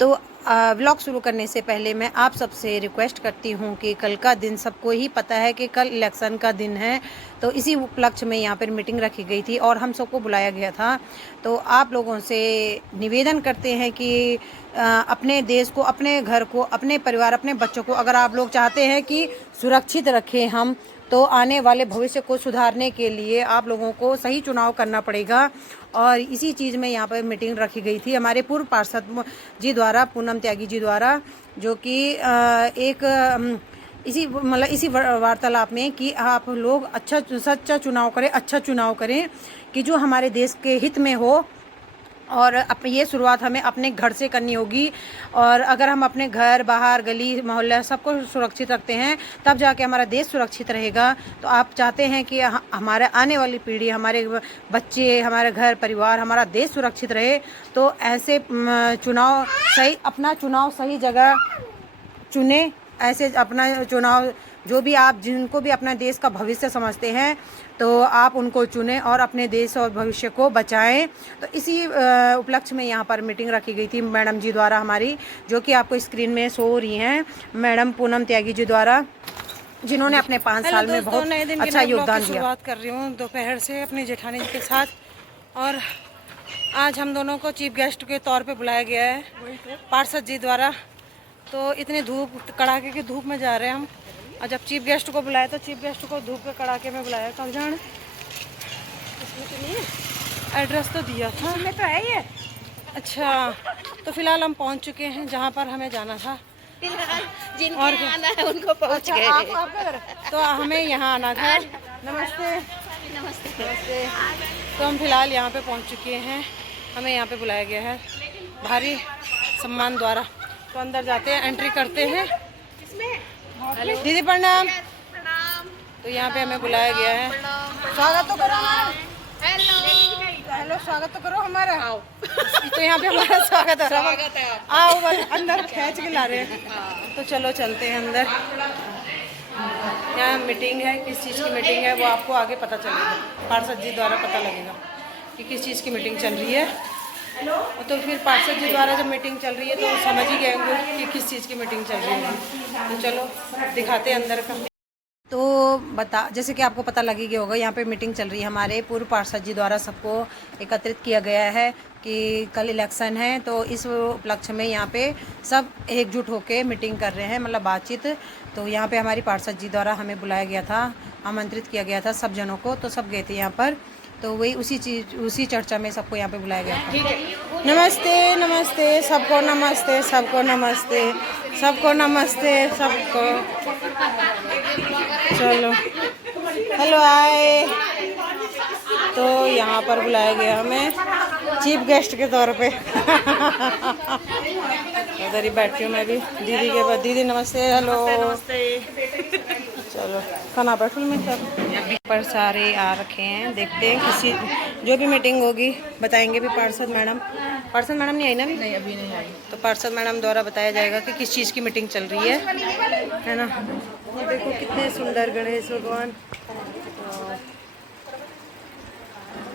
तो व्लॉग शुरू करने से पहले मैं आप सबसे रिक्वेस्ट करती हूँ कि कल का दिन सबको ही पता है कि कल इलेक्शन का दिन है, तो इसी उपलक्ष्य में यहाँ पर मीटिंग रखी गई थी और हम सबको बुलाया गया था। तो आप लोगों से निवेदन करते हैं कि अपने देश को, अपने घर को, अपने परिवार, अपने बच्चों को अगर आप लोग चाहते हैं कि सुरक्षित रखें हम, तो आने वाले भविष्य को सुधारने के लिए आप लोगों को सही चुनाव करना पड़ेगा। और इसी चीज़ में यहाँ पर मीटिंग रखी गई थी हमारे पूर्व पार्षद जी द्वारा, पूनम त्यागी जी द्वारा, जो कि एक इसी वार्तालाप में कि आप लोग सच्चा चुनाव करें, अच्छा चुनाव करें कि जो हमारे देश के हित में हो। और ये शुरुआत हमें अपने घर से करनी होगी। और अगर हम अपने घर, बाहर, गली मोहल्ला सबको सुरक्षित रखते हैं, तब जाके हमारा देश सुरक्षित रहेगा। तो आप चाहते हैं कि हमारे आने वाली पीढ़ी, हमारे बच्चे, हमारे घर परिवार, हमारा देश सुरक्षित रहे, तो ऐसे अपना चुनाव सही जगह चुने। ऐसे अपना चुनाव जो भी आप, जिनको भी अपना देश का भविष्य समझते हैं, तो आप उनको चुनें और अपने देश और भविष्य को बचाएं। तो इसी उपलक्ष्य में यहाँ पर मीटिंग रखी गई थी मैडम जी द्वारा हमारी, जो कि आपको स्क्रीन में शो हो रही हैं, मैडम पूनम त्यागी जी द्वारा, जिन्होंने अपने 5 साल में बहुत अच्छा योगदान दिया। शुरुआत कर रही हूँ दोपहर से अपनी जेठानी जी के साथ, और आज हम दोनों को चीफ गेस्ट के तौर पे बुलाया गया है पार्षद जी द्वारा। तो इतने कड़ाके की धूप में जा रहे हैं हम, और जब चीफ गेस्ट को बुलाया तो चीफ गेस्ट को धूप के कड़ाके में बुलाया। कब जाने, इसमें तो नहीं है, एड्रेस तो दिया था, इसमें तो है ये। अच्छा, तो फिलहाल हम पहुंच चुके हैं जहां पर हमें जाना था। और आना है उनको पहुंच गए। तो हमें यहाँ आना था। नमस्ते। नमस्ते। नमस्ते। तो हम फिलहाल यहाँ पे पहुँच चुके हैं, हमें यहाँ पे बुलाया गया है भारी सम्मान द्वारा। तो अंदर जाते हैं, एंट्री करते हैं। दीदी प्रणाम। तो यहाँ पे हमें बुलाया गया है, स्वागत तो करो। हेलो, स्वागत तो करो हमारा। आओ। तो यहाँ पे हमारा स्वागत है। आओ, अंदर खींच के ला रहे हैं। तो चलो चलते हैं अंदर। यहाँ मीटिंग है, किस चीज़ की मीटिंग है वो आपको आगे पता चलेगा, पार्षद जी द्वारा पता लगेगा कि किस चीज़ की मीटिंग चल रही है। तो फिर पार्षद जी द्वारा जब मीटिंग चल रही है तो समझ ही गए होंगे कि किस चीज़ की मीटिंग चल रही है। तो चलो दिखाते हैं अंदर का। तो जैसे कि आपको पता लग ही गया होगा, यहाँ पे मीटिंग चल रही है। हमारे पूर्व पार्षद जी द्वारा सबको एकत्रित किया गया है कि कल इलेक्शन है, तो इस उपलक्ष्य में यहाँ पे सब एकजुट होकर मीटिंग कर रहे हैं, मतलब बातचीत। तो यहाँ पे हमारी पार्षद जी द्वारा हमें बुलाया गया था, आमंत्रित किया गया था सब जनों को, तो सब गए थे यहाँ पर। तो वही उसी चर्चा में सबको यहाँ पे बुलाया गया था। नमस्ते, नमस्ते सबको, नमस्ते सबको, नमस्ते सबको, नमस्ते सबको। चलो, हेलो आए। तो यहाँ पर बुलाया गया हमें चीफ गेस्ट के तौर पे। उधर ही बैठी हूँ मैं भी दीदी के बाद। दीदी नमस्ते। हेलो, चलो खाना बैठूँ मैं सब पर सारे आ रखे हैं। देखते हैं किसी जो भी मीटिंग होगी बताएंगे भी पार्षद मैडम। पार्षद मैडम नहीं आई ना? नहीं, अभी नहीं आई। तो पार्षद मैडम द्वारा बताया जाएगा कि किस चीज़ की मीटिंग चल रही है ना। ये देखो कितने सुंदर गणेश भगवान।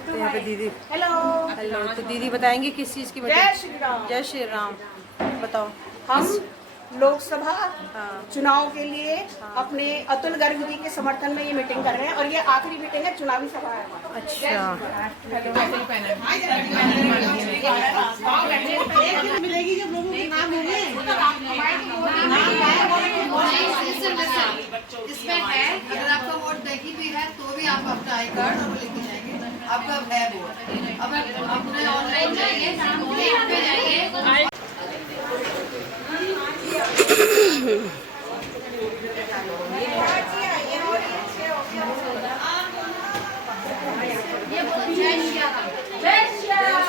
तो यहाँ पे दीदी, हेलो। तो दीदी बताएंगे किस चीज़ की मीटिंग। जय श्री राम। बताओ। हम लोकसभा चुनाव के लिए अपने अतुल गर्ग जी के समर्थन में ये मीटिंग कर रहे हैं, और ये आखिरी मीटिंग है, चुनावी सभा है। अच्छा, मिलेगी जब लोगों के नाम होंगे। इसमें है, अगर आपका वोट देखी भी है तो भी आप अपना आई कार्ड और वो लेके जाएंगे, आपका है वोट। अब अपने ऑनलाइन जाइए, पे जाइए। जय श्री राम।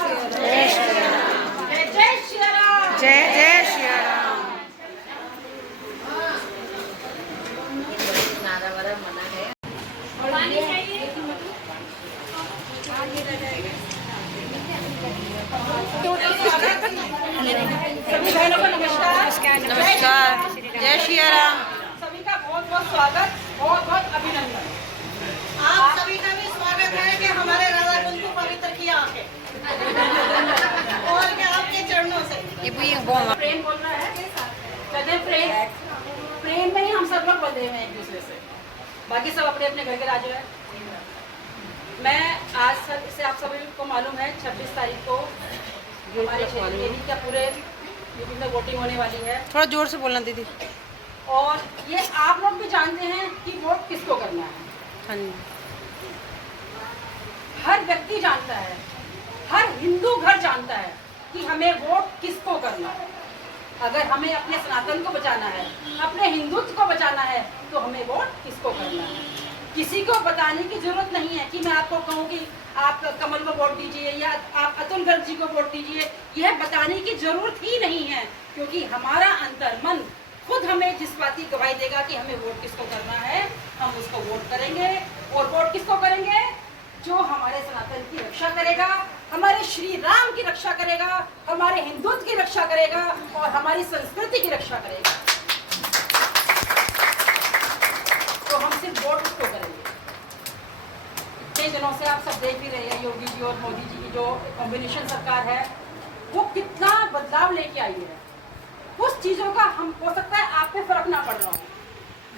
नमस्कार, जय श्री राम। सभी का बहुत बहुत स्वागत, बहुत बहुत अभिनंदन। आप सभी का भी स्वागत है कि हमारे राधा कुंज को पवित्र किया है। और क्या आपके चरणों से Ibu yang bawa. प्रेम बोलना है कहते हैं प्रेम में ही हम सब लोग बंधे हुए हैं एक दूसरे से, बाकी सब अपने अपने घर के राजा है। मैं आज से आप सभी को मालूम है 26 तारीख को हमारे क्षेत्र में क्या पूरे यूपी में वोटिंग होने वाली है, थोड़ा जोर से बोलना दीदी। और ये आप लोग भी जानते हैं कि वोट किसको करना है। हाँ जी। हर व्यक्ति जानता है, हर हिंदू घर जानता है कि हमें वोट किसको करना है। अगर हमें अपने सनातन को बचाना है, अपने हिंदुत्व को बचाना है, तो हमें वोट किसको करना है। किसी को बताने की जरूरत नहीं है कि मैं आपको कहूँ कि आप कमल को वोट दीजिए या आप अतुल गर्ग जी को वोट दीजिए, यह बताने की जरूरत ही नहीं है, क्योंकि हमारा अंतर मन खुद हमें जिस बात की गवाही देगा कि हमें वोट किसको करना है, हम उसको वोट करेंगे। और वोट किसको करेंगे? जो हमारे सनातन की रक्षा करेगा, हमारे श्री राम की रक्षा करेगा, हमारे हिंदुत्व की रक्षा करेगा और हमारी संस्कृति की रक्षा करेगा। तो हम सिर्फ वोट उसको करेंगे। इतने दिनों से आप सब देख भी रहे हैं योगी जी और मोदी जी की जो कॉम्बिनेशन सरकार है, वो कितना बदलाव लेके आई है। उस चीजों का हम हो सकता है आप पे फर्क ना पड़ रहा हो।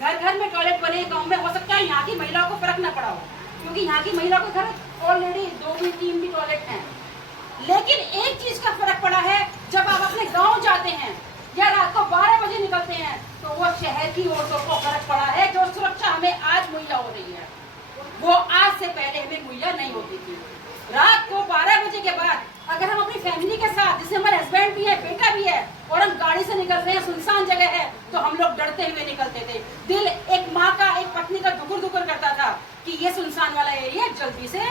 घर घर में टॉयलेट बने गांव में, हो सकता है यहाँ की महिलाओं को फर्क ना पड़ा हो, क्योंकि यहाँ की महिलाओं के घर ऑलरेडी 2 भी 3 भी टॉयलेट हैं। लेकिन एक चीज का फर्क पड़ा है, जब आप अपने गांव जाते हैं या रात को 12 बजे निकलते हैं, तो वो शहर की औरतों को फर्क पड़ा है। जो सुरक्षा हमें आज मुहैया हो रही है, वो आज से पहले हमें मुहैया नहीं होती थी। रात को 12 बजे के बाद अगर हम अपनी फैमिली के साथ, जिसमें हमारे हस्बैंड भी है, बेटा भी है, और हम गाड़ी से निकल रहे हैं, सुनसान जगह है, तो हम लोग डरते हुए निकलते थे। दिल एक माँ का, एक पत्नी का दुकुर दुकुर करता था कि ये सुनसान वाला एरिया जल्दी से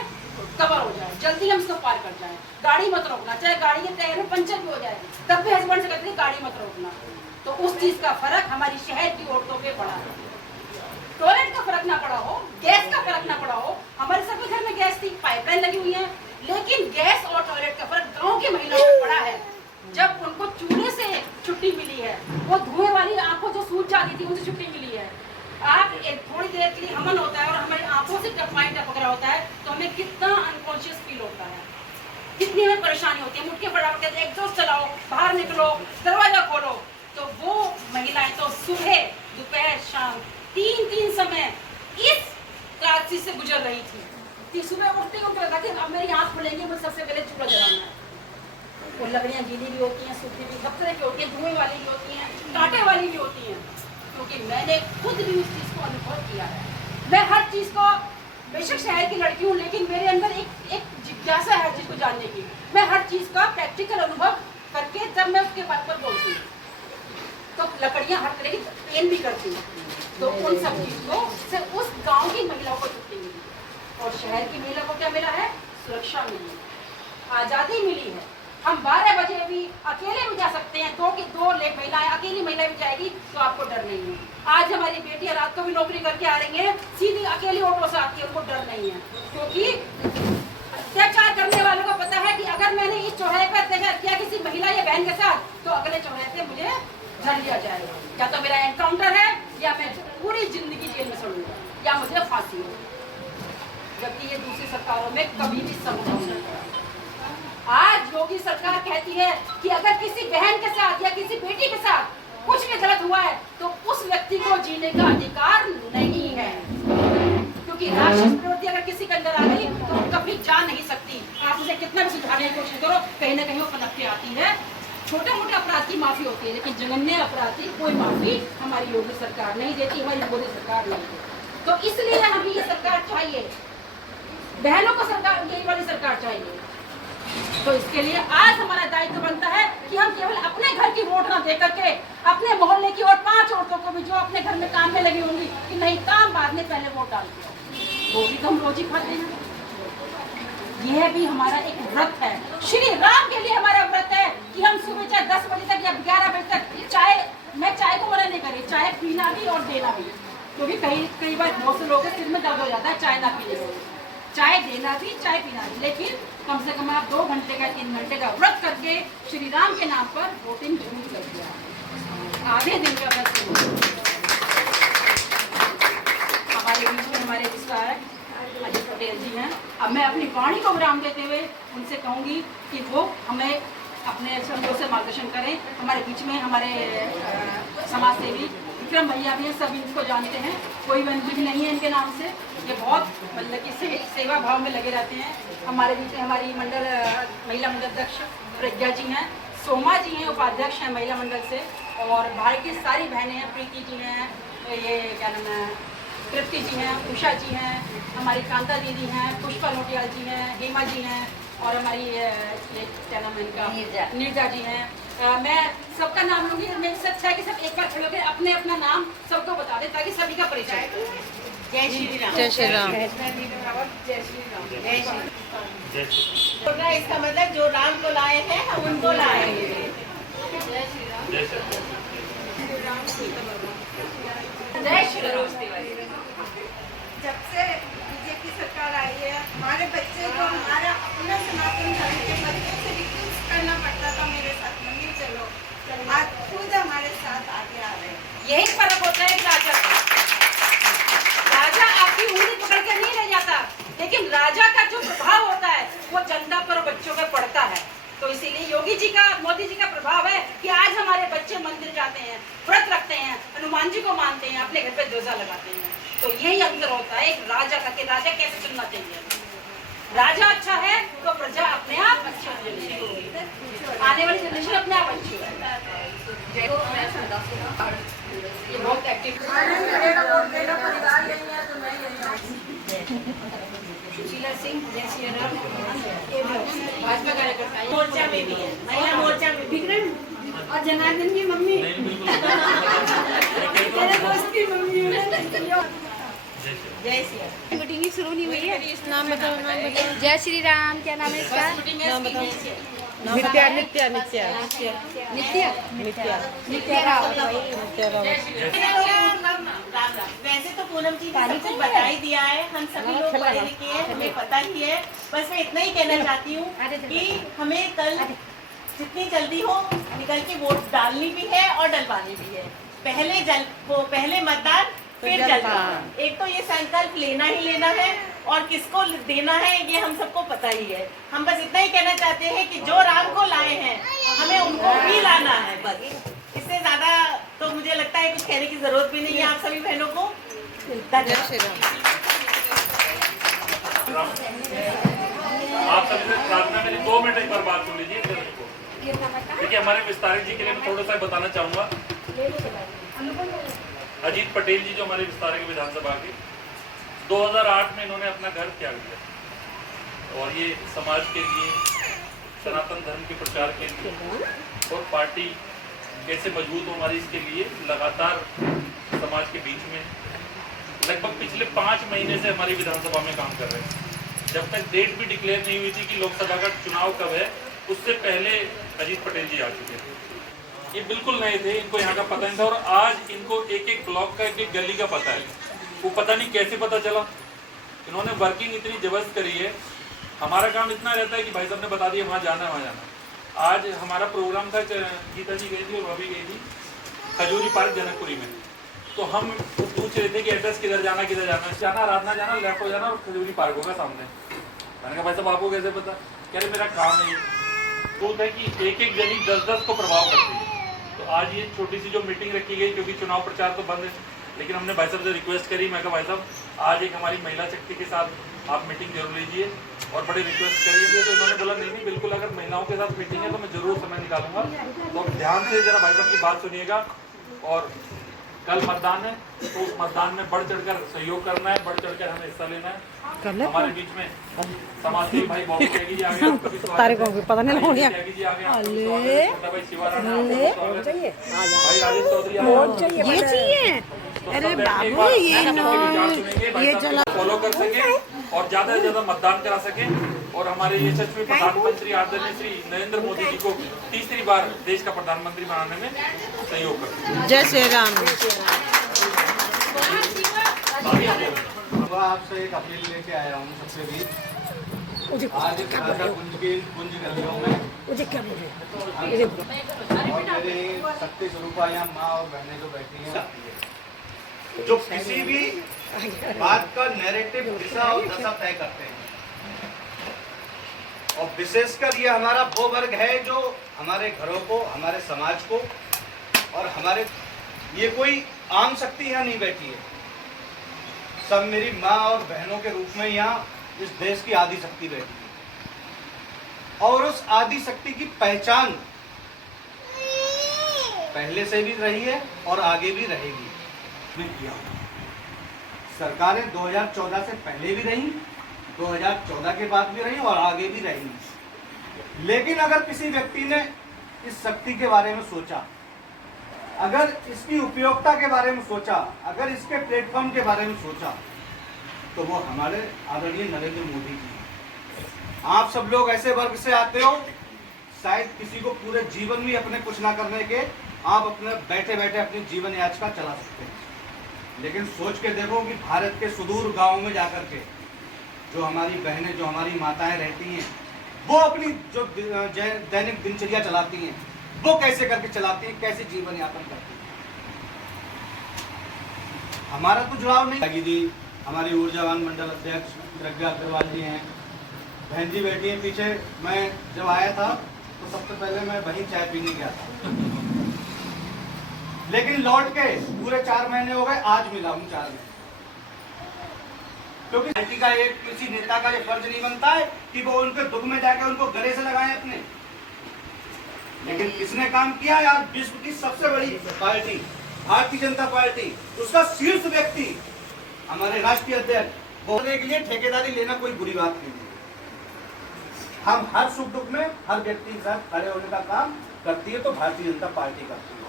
कवर हो जाए, जल्दी हम इसको पार कर जाएं। गाड़ी मत रोकना, चाहे गाड़ी के टायर में पंचर भी हो जाए, तब भी हस्बैंड से कहते थे गाड़ी मत रोकना। तो उस चीज का फर्क हमारी शहर की औरतों पे पड़ा है। टॉयलेट का फर्क ना पड़ा हो, गैस का फर्क ना पड़ा हो। हमारे सबके घर में गैस थी, पाइपलाइन लगी हुई है, लेकिन गैस और टॉयलेट का फर्क गांव की महिलाओं को पड़ा है। जब उनको चूल्हे से छुट्टी मिली है, वो धुएं वाली आंखों जो सूज जाती थी, उनसे छुट्टी मिली है। आप एक थोड़ी देर के लिए हमन होता है और हमारी आंखों से टपकाई टपक रहा होता है, तो हमें कितना अनकॉन्शियस फील होता है, कितनी हमें परेशानी होती है। मुड़ के फटाफट कहते हैं एग्जॉस्ट चलाओ, बाहर निकलो, दरवाजा खोलो। तो वो महिलाएं तो सुबह, दोपहर, शाम 3 समय इस त्रासदी से गुजर रही थी कि सुबह उठते ही उनका कहते अब मेरी आँख खुलेंगे, मुझे सबसे पहले चूल्हा जलाना है। वो लकड़ियाँ गीली भी होती हैं, सूखी भी, सब तरह की होती हैं, धुएं वाली भी होती हैं, कांटे वाली भी होती हैं, क्योंकि मैंने खुद भी उस चीज़ को अनुभव किया है। मैं हर चीज़ को, बेशक शहर की लड़की हूँ, लेकिन मेरे अंदर एक जिज्ञासा है हर चीज़ को जानने की। मैं हर चीज़ का प्रैक्टिकल अनुभव करके जब मैं उसके बात पर बोलती हूँ, तो लकड़ियाँ हर तरह की पेन भी करती हूँ। तो उन सब चीज़ को सिर्फ उस गांव की महिलाओं को छुट्टी मिली, और शहर की महिला को क्या मिला है? सुरक्षा मिली है, आज़ादी मिली है। हम 12 बजे भी अकेले भी जा सकते हैं, 2 महिलाएं, अकेली महिला भी जाएगी तो आपको डर नहीं है। आज हमारी बेटियां रात को भी नौकरी करके आ रही हैं, सीधी अकेली ऑटो से आती है, उनको डर नहीं है, क्योंकि अत्याचार करने वालों को पता है कि अगर मैंने इस चौराहे पर अत्याचार किया किसी महिला या बहन के साथ, तो अगले चौराहे पे मुझे धर लिया जाएगा, या तो मेरा एनकाउंटर है, या मैं पूरी जिंदगी जेल में सड़ूंगा, या मुझे फांसी होगी। जबकि ये दूसरी सरकारों में कभी भी संभव नहीं है। आज योगी सरकार कहती है कि अगर किसी बहन के साथ या किसी बेटी के साथ कुछ भी गलत हुआ है, तो उस व्यक्ति को जीने का अधिकार नहीं है, क्योंकि राक्षस प्रवृत्ति अगर किसी के अंदर आ गई तो वो कभी जा नहीं सकती। आप उसे कितना भी सुधारने की कोशिश करो, कहीं ना कहीं वो पनप के आती है। छोटे मोटे अपराध की माफी होती है, लेकिन जघन्य अपराध की कोई माफी हमारी योगी सरकार नहीं देती, हमारी मोदी सरकार नहीं देती। तो इसलिए हमें ये सरकार चाहिए, बहनों को सरकार, यही वाली सरकार चाहिए। तो इसके लिए आज हमारा दायित्व बनता है कि हम केवल अपने घर की वोट ना दे करके अपने मोहल्ले की और 5 औरतों को भी जो अपने घर में काम में लगी होंगी कि नहीं काम बाद में पहले वोट डालते हैं, वो भी तो हम रोज ही खाते हैं। यह भी हमारा एक व्रत है, श्री राम के लिए हमारा व्रत है कि हम सुबह चाहे 10 बजे तक या 11 बजे तक चाय को मना नहीं करें, चाय पीना भी और देना भी, क्योंकि कई बार बहुत से लोगों के सिर में दर्द हो जाता है चाय ना पीने से। चाय देना भी, चाय पीना भी, लेकिन कम से कम आप 2 घंटे का 3 घंटे का व्रत करके श्री राम के नाम पर वोटिंग जरूर कर दिया। आधे दिन का व्रत हमारे बीच में हमारे विस्तारक अजीत पटेल जी हैं। अब मैं अपनी वाणी को विराम देते हुए उनसे कहूँगी कि वो हमें अपने शब्दों से मार्गदर्शन करें। हमारे बीच में हमारे समाज सेवी विक्रम भैया भी हैं, सब इनको जानते हैं, कोई वंचित नहीं है इनके नाम से। ये बहुत मतलब कि सेवा भाव में लगे रहते हैं। हमारे बीच में हमारी महिला मंडल अध्यक्ष प्रज्ञा जी हैं, सोमा जी हैं उपाध्यक्ष हैं महिला मंडल से, और बाहर की सारी बहनें हैं, प्रीति जी हैं, ये क्या नाम है, तृप्ति जी हैं, उषा जी हैं, हमारी कांता दीदी हैं, पुष्पा लोटियाल जी हैं, हेमा जी हैं, और हमारी ये क्या नाम है इनका, नीरजा जी हैं। मैं सबका नाम लूँगी। मेरी से अच्छा है कि सब एक बार खड़े होकर अपने अपना नाम सबको बता दें ताकि सभी का परिचय। जय श्री राम। जय श्री राम। जय श्री राम। जय श्री राम। इसका मतलब जो राम को लाए हैं हम उनको लाएंगे। जय श्री राम। जय श्री राम। जब से बीजेपी सरकार आई है, हमारे बच्चे को हमारा अपना सनातन धर्म के बच्चे से रिक्वेस्ट करना पड़ता था मेरे साथ मंदिर चलो, आज खुद हमारे साथ आगे आ रहे हैं। यही फर्क होता है राजा का। राजा आपकी उंगली पकड़ के नहीं रह जाता, लेकिन राजा का जो प्रभाव होता है वो जनता पर और बच्चों पर पड़ता है। तो इसीलिए योगी जी का, मोदी जी का प्रभाव है कि आज हमारे बच्चे मंदिर जाते हैं, व्रत रखते हैं, हनुमान जी को मानते हैं, अपने घर पे ध्वजा लगाते हैं। तो यही अंतर होता है एक राजा का, कि राजा कैसे चुनना चाहिए। राजा अच्छा है तो प्रजा अपने आप अच्छी होगी, आने वाली जनरेशन अपने आप अच्छी होगी। ये बहुत एक्टिव सुशीला सिंह, जय श्री राम, भाजपा कार्यकर्ता है, मोर्चा में भी है, महिला मोर्चा में विक्रम और जनार्दन की मम्मी, तेरे दोस्त की मम्मी। जय श्री राम। मीटिंग शुरू नहीं हुई है। नाम बताओ, नाम बताओ। जय श्री राम। क्या नाम है इसका? नाम बताओ। नित्या राव। वैसे तो पूनम जी ने सब कुछ बता ही दिया है, हम सभी लोग पढ़े लिखे हैं, हमें पता ही है। बस मैं इतना ही कहना चाहती हूँ कि हमें कल जितनी जल्दी हो निकल के वोट डालनी भी है और डलवानी भी है। पहले मतदान फिर जलपान। एक तो ये संकल्प लेना ही लेना है, और किसको देना है ये हम सबको पता ही है। हम बस इतना ही कहना चाहते हैं कि जो राम को लाए हैं हमें उनको भी लाना है, बस। इससे ज्यादा तो मुझे लगता है कुछ कहने की जरूरत भी नहीं है आप सभी बहनों को। जय श्री राम। आप सभी से प्रार्थना, मेरी 2 मिनट एक बार बात सुन लीजिए। देखिए, हमारे विस्तारक जी के लिए मैं थोड़ा सा बताना चाहूँगा। अजीत पटेल जी जो हमारे विस्तारक विधानसभा के 2008 में इन्होंने अपना घर त्याग दिया, और ये समाज के लिए, सनातन धर्म के प्रचार के लिए और पार्टी कैसे मजबूत हो हमारी, इसके लिए लगातार समाज के बीच में लगभग पिछले 5 महीने से हमारी विधानसभा में काम कर रहे हैं। जब तक डेट भी डिक्लेयर नहीं हुई थी कि लोकसभा का चुनाव कब है, उससे पहले अजीत पटेल जी आ चुके थे। ये बिल्कुल नए थे, इनको यहाँ का पता नहीं था, और आज इनको एक एक ब्लॉक का, एक एक गली का पता है। वो पता नहीं कैसे पता चला। इन्होंने वर्किंग इतनी जबरदस्त करी है। हमारा काम इतना रहता है कि भाई साहब ने बता दिया वहाँ जाना है, वहाँ जाना। आज हमारा प्रोग्राम था, गीता जी गई थी और भाभी गई थी खजूरी पार्क जनकपुरी में। तो हम पूछ रहे थे कि एड्रेस किधर जाना, किधर जाना, आराधना जाना, लेफ्ट हो जाना और खजूरी पार्क होगा सामने। मैंने कहा भाई साहब आपको कैसे पता? कह रहे मेरा काम है ये। तो है कि एक एक जनी 10-10 को प्रभाव करती है। तो आज ये छोटी सी जो मीटिंग रखी गई, क्योंकि चुनाव प्रचार तो बंद है, लेकिन हमने भाई साहब से रिक्वेस्ट करी। मैं कहा भाई साहब आज एक हमारी महिला शक्ति के साथ आप मीटिंग जरूर लीजिए, और बड़ी रिक्वेस्ट करिए। तो इन्होंने बोला नहीं बिल्कुल, अगर महिलाओं के साथ मीटिंग है तो मैं जरूर समय निकालूंगा। तो ध्यान से जरा भाई साहब की बात सुनिएगा। और कल मतदान है, तो उस मतदान में बढ़ चढ़कर सहयोग करना है, बढ़ चढ़कर हमें हिस्सा लेना है। हमारे बीच में समाज के भाई बॉबी त्यागी जी आ गए, तारीख को पता नहीं लग गया। त्यागी जी आ गए, भाई शिवा राणा, भाई राजेश चौधरी आ गए। ये चाहिए। अरे बाबू ये चला फॉलो कर सके और ज्यादा से ज्यादा मतदान करा सके, और हमारे यशस्वी प्रधानमंत्री आदरणीय श्री नरेंद्र मोदी जी को तीसरी बार देश का प्रधानमंत्री बनाने में सहयोग कर सके। जय श्री राम। आपसे एक अपील लेके आया हूँ सबसे भी। आज राजा कुंज की कुंज गलियों में और मेरी शक्ति स्वरूपा यहाँ माँ और बहनें जो बैठी हैं, जो किसी भी बात का नैरेटिव दिशा और दशा तय करते हैं। और विशेषकर ये हमारा वो वर्ग है जो हमारे घरों को, हमारे समाज को और हमारे, ये कोई आम शक्ति यहाँ नहीं बैठी है, सब मेरी माँ और बहनों के रूप में यहाँ इस देश की आदि शक्ति बैठी है। और उस आदि शक्ति की पहचान पहले से भी रही है और आगे भी रहेगी। मैं किया सरकारें 2014 से पहले भी रही, 2014 के बाद भी रही और आगे भी रहेंगी। लेकिन अगर किसी व्यक्ति ने इस शक्ति के बारे में सोचा, अगर इसकी उपयोगिता के बारे में सोचा, अगर इसके प्लेटफॉर्म के बारे में सोचा, तो वो हमारे आदरणीय नरेंद्र मोदी जी हैं। आप सब लोग ऐसे वर्ग से आते हो, शायद किसी को पूरे जीवन में अपने कुछ ना करने के आप अपने बैठे बैठे अपनी जीवन याचिका चला सकते हैं। लेकिन सोच के देखो कि भारत के सुदूर गांवों में जाकर के जो हमारी बहनें, जो हमारी माताएं रहती हैं, वो अपनी जो दैनिक दिनचर्या चलाती हैं, वो कैसे करके चलाती हैं, कैसे जीवन यापन करती हैं। हमारा तो जुड़ाव नहीं लगी थी। हमारी ऊर्जावान मंडल अध्यक्ष प्रज्ञा अग्रवाल जी हैं, बहन जी बैठी हैं पीछे। मैं जब आया था तो सबसे पहले मैं वहीं चाय पीने गया था, लेकिन लौट के पूरे 4 महीने हो गए, आज मिला हूँ 4 महीने। क्योंकि पार्टी का एक किसी नेता का ये फर्ज नहीं बनता है कि वो उनके दुख में जाकर उनको गले से लगाएं अपने। लेकिन किसने काम किया यार? विश्व की सबसे बड़ी पार्टी भारतीय जनता पार्टी, उसका शीर्ष व्यक्ति हमारे राष्ट्रीय अध्यक्ष, बोलने के लिए ठेकेदारी लेना कोई बुरी बात नहीं है। हम हर सुख दुख में हर व्यक्ति के साथ खड़े होने का काम करती है, तो भारतीय जनता पार्टी करती है।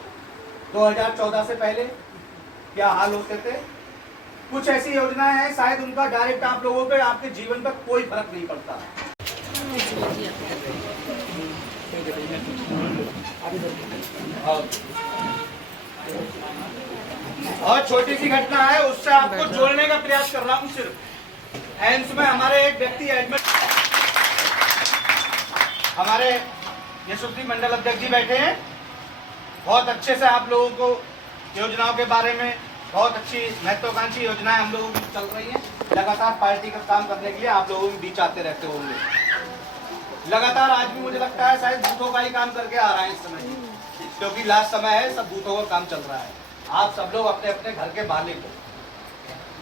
2014 से पहले क्या हाल होते थे? कुछ ऐसी योजनाएं हैं, शायद उनका डायरेक्ट आप लोगों पे, आपके जीवन पर कोई फर्क नहीं पड़ता। और छोटी सी घटना है, उससे आपको जोड़ने का प्रयास कर रहा हूँ। सिर्फ एम्स में हमारे एक व्यक्ति एडमिट, हमारे यशस्वी मंडल अध्यक्ष जी बैठे हैं, बहुत अच्छे से आप लोगों को योजनाओं के बारे में, बहुत अच्छी महत्वाकांक्षी योजनाएं हम लोगों की चल रही हैं। लगातार पार्टी का काम करने के लिए आप लोगों के बीच आते रहते होंगे। लगातार आज भी मुझे लगता है शायद बूथों का ही काम करके आ रहा है इस समय, क्योंकि लास्ट समय है, सब बूथों का काम चल रहा है। आप सब लोग अपने अपने घर के मालिक हो।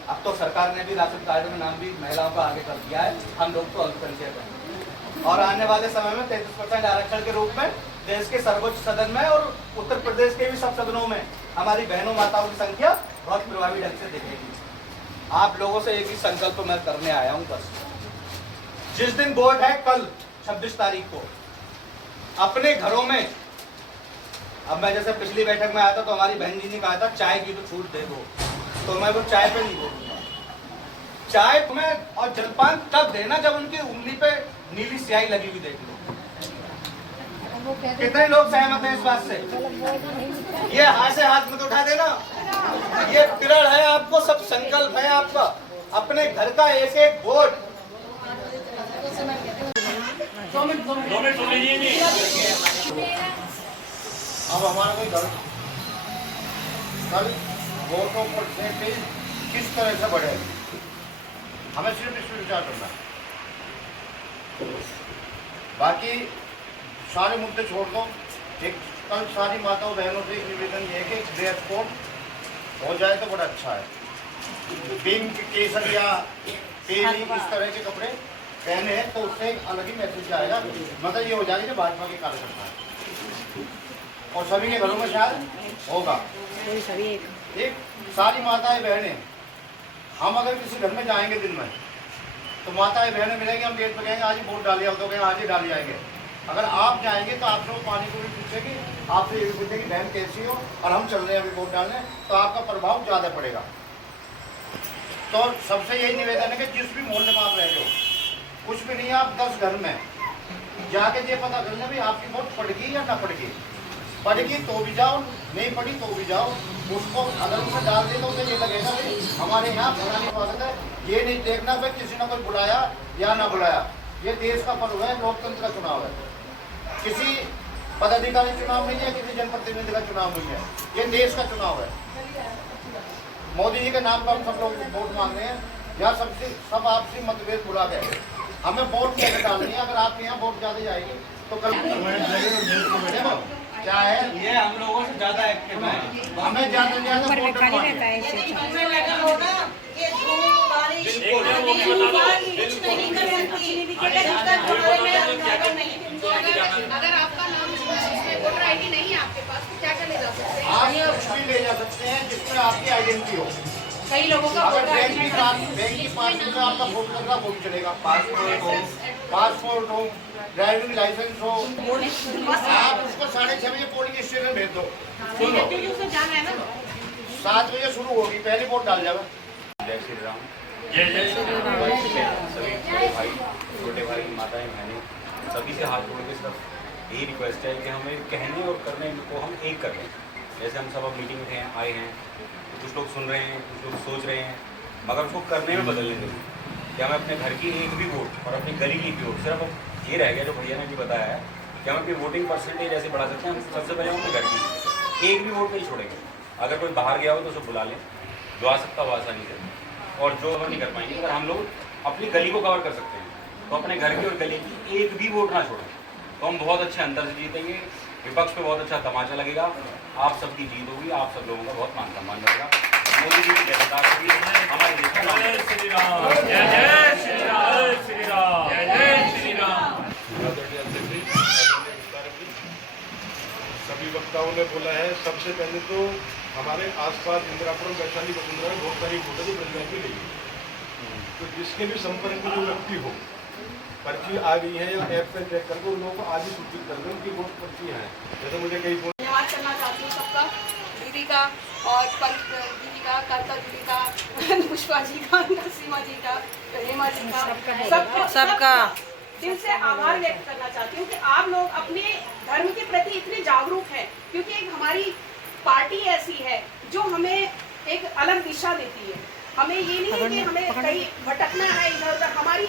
अब तो सरकार ने भी राशन कार्ड में नाम भी महिलाओं का आगे कर दिया है, हम लोग तो अल्पसंख्यक हैं। और आने वाले समय में 33% आरक्षण के रूप में देश के सर्वोच्च सदन में और उत्तर प्रदेश के भी सब सदनों में हमारी बहनों माताओं की संख्या बहुत प्रभावी ढंग से दिखेगी। आप लोगों से एक ही संकल्प मैं करने आया हूं बस। जिस दिन वोट है, कल 26 तारीख को, अपने घरों में, अब मैं जैसे पिछली बैठक में आया था तो हमारी बहन जी ने कहा था चाय की तो छूट दे दो, तो मैं वो चाय पे नहीं बोलूंगा। चाय में और जलपान तब देना जब उनकी उंगली पे नीली स्याही लगी हुई देख लो। कितने लोग सहमत हैं इस बात से? ये हाथ से हाथ मत उठा देना, ये प्रण है आपको, सब संकल्प है आपका। अपने घर का एक एक वोट। 2 मिनट सुन लीजिए जी। अब हमारा कोई घर कल वोटों परसेंटेज किस तरह से बढ़े, हमें सिर्फ इस पर विचार करना है। बाकी सारे मुद्दे छोड़ दो। एक कल सारी माताओं बहनों से एक निवेदन ये है कि ड्रेस कोड हो जाए तो बड़ा अच्छा है। पिंक, केसर या पीली इस तरह के कपड़े पहने हैं तो उससे एक अलग ही मैसेज आएगा। मतलब ये हो जाएगा कि भाजपा के कार्यकर्ता है, और सभी के घरों में शायद होगा। एक सारी माताएं बहनें, हम अगर किसी घर में जाएंगे दिन में तो माताएं बहनें मिलेंगे, हम गेट पर कहेंगे आज ही वोट डालिए, तो कहेंगे आज ही डाल जाएंगे। अगर आप जाएंगे तो आप लोग पानी को भी पूछेगी, आपसे ये भी पूछेगी बहन कैसी हो, और हम चल रहे हैं अभी वोट डालने, तो आपका प्रभाव ज़्यादा पड़ेगा। तो सबसे यही निवेदन है कि जिस भी मोहल्ले में आप रह रहे हो, कुछ भी नहीं, आप 10 घर में जाके ये पता कर लें भी आपकी वोट पड़ेगी या ना पड़ेगी। पड़ेगी तो भी जाओ, नहीं पड़ी तो भी जाओ। उसको अगर उसमें डाल दे तो उसे ये लगेगा कि हमारे यहाँ फलानी स्वागत है। ये नहीं देखना भाई किसी ने कोई बुलाया या ना बुलाया। ये देश का पर्व है, लोकतंत्र का चुनाव है, किसी पदाधिकारी चुनाव नहीं है, किसी जनप्रतिनिधि का चुनाव नहीं है, ये देश का चुनाव है। मोदी जी के नाम पर हम सब लोग वोट मांग रहे हैं। यहाँ सब आपसी मतभेद भुला गए। हमें वोट कैसे डालनी है? अगर आपके यहाँ वोट ज्यादा जाएगी तो कल क्या है, ये हम लोगों से ज्यादा एक्टिव है। हमें ज्यादा से ज्यादा वोट डलवाने हैं। अगर आपका नाम जिसमें वोटर आईडी नहीं है आपके पास, तो क्या ले जा सकते हैं? आप कुछ भी ले जा सकते हैं जिसमें आपकी आइडेंटिटी हो। कई लोगों का अगर बैंक की पासबुक में आपका फोटो लग रहा वो भी चलेगा। पासपोर्ट हो, ड्राइविंग लाइसेंस हो, आप उसको 6:30 बजे पोलिंग स्टेशन भेज दो। सुन लो, 7 बजे शुरू होगी, पहली वोट डाल जाएगा। जय श्री राम। जय जय श्री राम। सभी बड़े भाई, छोटे भाई, माताएं, बहनें, सभी से हाथ जोड़ के सिर्फ यही रिक्वेस्ट है कि हमें कहने और करने को हम एक कर लें। जैसे हम सब अब मीटिंग में आए हैं, कुछ लोग सुन रहे हैं, कुछ लोग सोच रहे हैं, मगर उसको करने में बदलने देंगे कि हमें अपने घर की एक भी वोट और अपनी गली की भी वोट, सिर्फ ये रह गया जो भैया ने भी बताया है कि हम अपनी वोटिंग परसेंटेज ऐसे बढ़ा सकते हैं। हम सबसे पहले हम अपने घर की एक भी वोट नहीं छोड़ेंगे। अगर कोई बाहर गया हो तो उसे बुला लें, जो आ सकता वो आसानी से, और जो हम नहीं कर पाएंगे, अगर हम लोग अपनी गली को कवर कर सकते हैं तो अपने घर की और गली की एक भी वोट ना छोड़ें, तो हम बहुत अच्छे अंतर से जीतेंगे। विपक्ष पे बहुत अच्छा तमाचा लगेगा, आप सबकी जीत होगी, आप सब लोगों का बहुत मान सम्मान रहेगा। मोदी जी की जयकार होगी, हमारे देश का नाम। जय श्री राम। जय जय श्री राम। जय श्री राम। जय जय श्री राम। सभी वक्ताओं ने बोला है। सबसे पहले तो हमारे आसपास इंदिरापुरम, वैशाली, वसुंधरा में बहुत सारी वोटर जो प्रेसिडेंट की नहीं है, तो जिसके भी संपर्क में जो व्यक्ति हो, पर्ची आ गई है या ऐप पे चेक करके उन लोगों को आज ही सूचित कर दें उनकी वोट पर्ची है। जैसे मुझे कई धन्यवाद करना चाहती हूँ सबका, दीदी का और पंत दीदी का, कविता दीदी का, पुष्पा जी का, सीमा जी का, हेमा जी का, सबका दिल से आभार व्यक्त करना चाहती हूँ कि आप लोग अपने धर्म के प्रति इतने जागरूक हैं, क्योंकि एक हमारी पार्टी ऐसी है जो हमें एक अलग दिशा देती है। हमें ये नहीं है कि हमें कहीं भटकना है इधर उधर, हमारी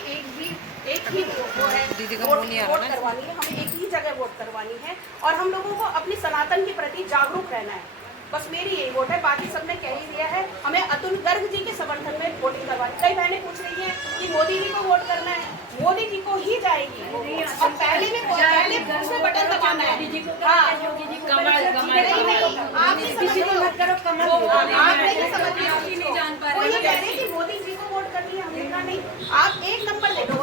एक ही वो है वोट करवानी है, हमें एक ही जगह वोट करवानी है और हम लोगों को अपनी सनातन के प्रति जागरूक रहना है। बस मेरी यही वोट है, बाकी सबने कह ही दिया है। हमें अतुल गर्ग जी के समर्थन में वोटिंग करवानी। कई बहनें पूछ रही हैं कि मोदी जी को वोट करना है, मोदी जी को ही जाएगी और पहले उसमें बटन दबाना है। हाँ, आप नहीं समझ वो ये कह रहे कि मोदी जी को वोट करनी है, हमने कहा नहीं, आप एक नंबर ले लो,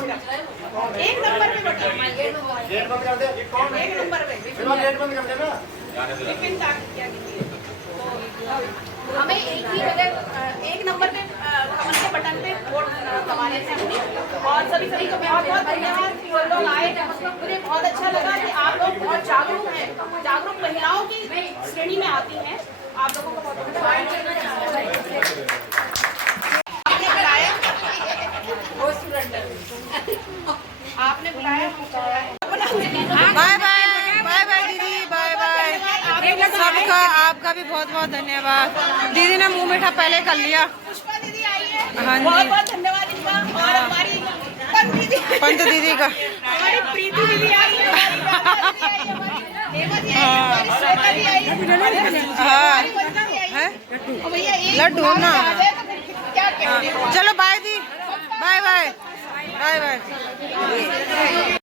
एक नंबर पे बटन, एक नंबर पे लेकिन हमें एक ही जगह एक नंबर पे कमल के बटन पे वोट दबाने से और सभी को बहुत बहुत धन्यवाद कि वो लोग आए। मुझे बहुत अच्छा लगा कि आप लोग बहुत जागरूक हैं, जागरूक महिलाओं की श्रेणी में आती हैं। आप लोगों को बहुत आपने बुलाया। बाय बाय, बाय बाय दीदी, बाय बाय सबका। आपका भी बहुत बहुत धन्यवाद। दीदी ने मुंह मीठा पहले कर लिया। पुष्पा दीदी आई है, हाँ जी, बहुत बहुत धन्यवाद इनका। और हमारी पंत दीदी का, हमारी प्रीति दीदी आई है, लड्डू ना। चलो बाय दी, बाय बाय, बाय बाय।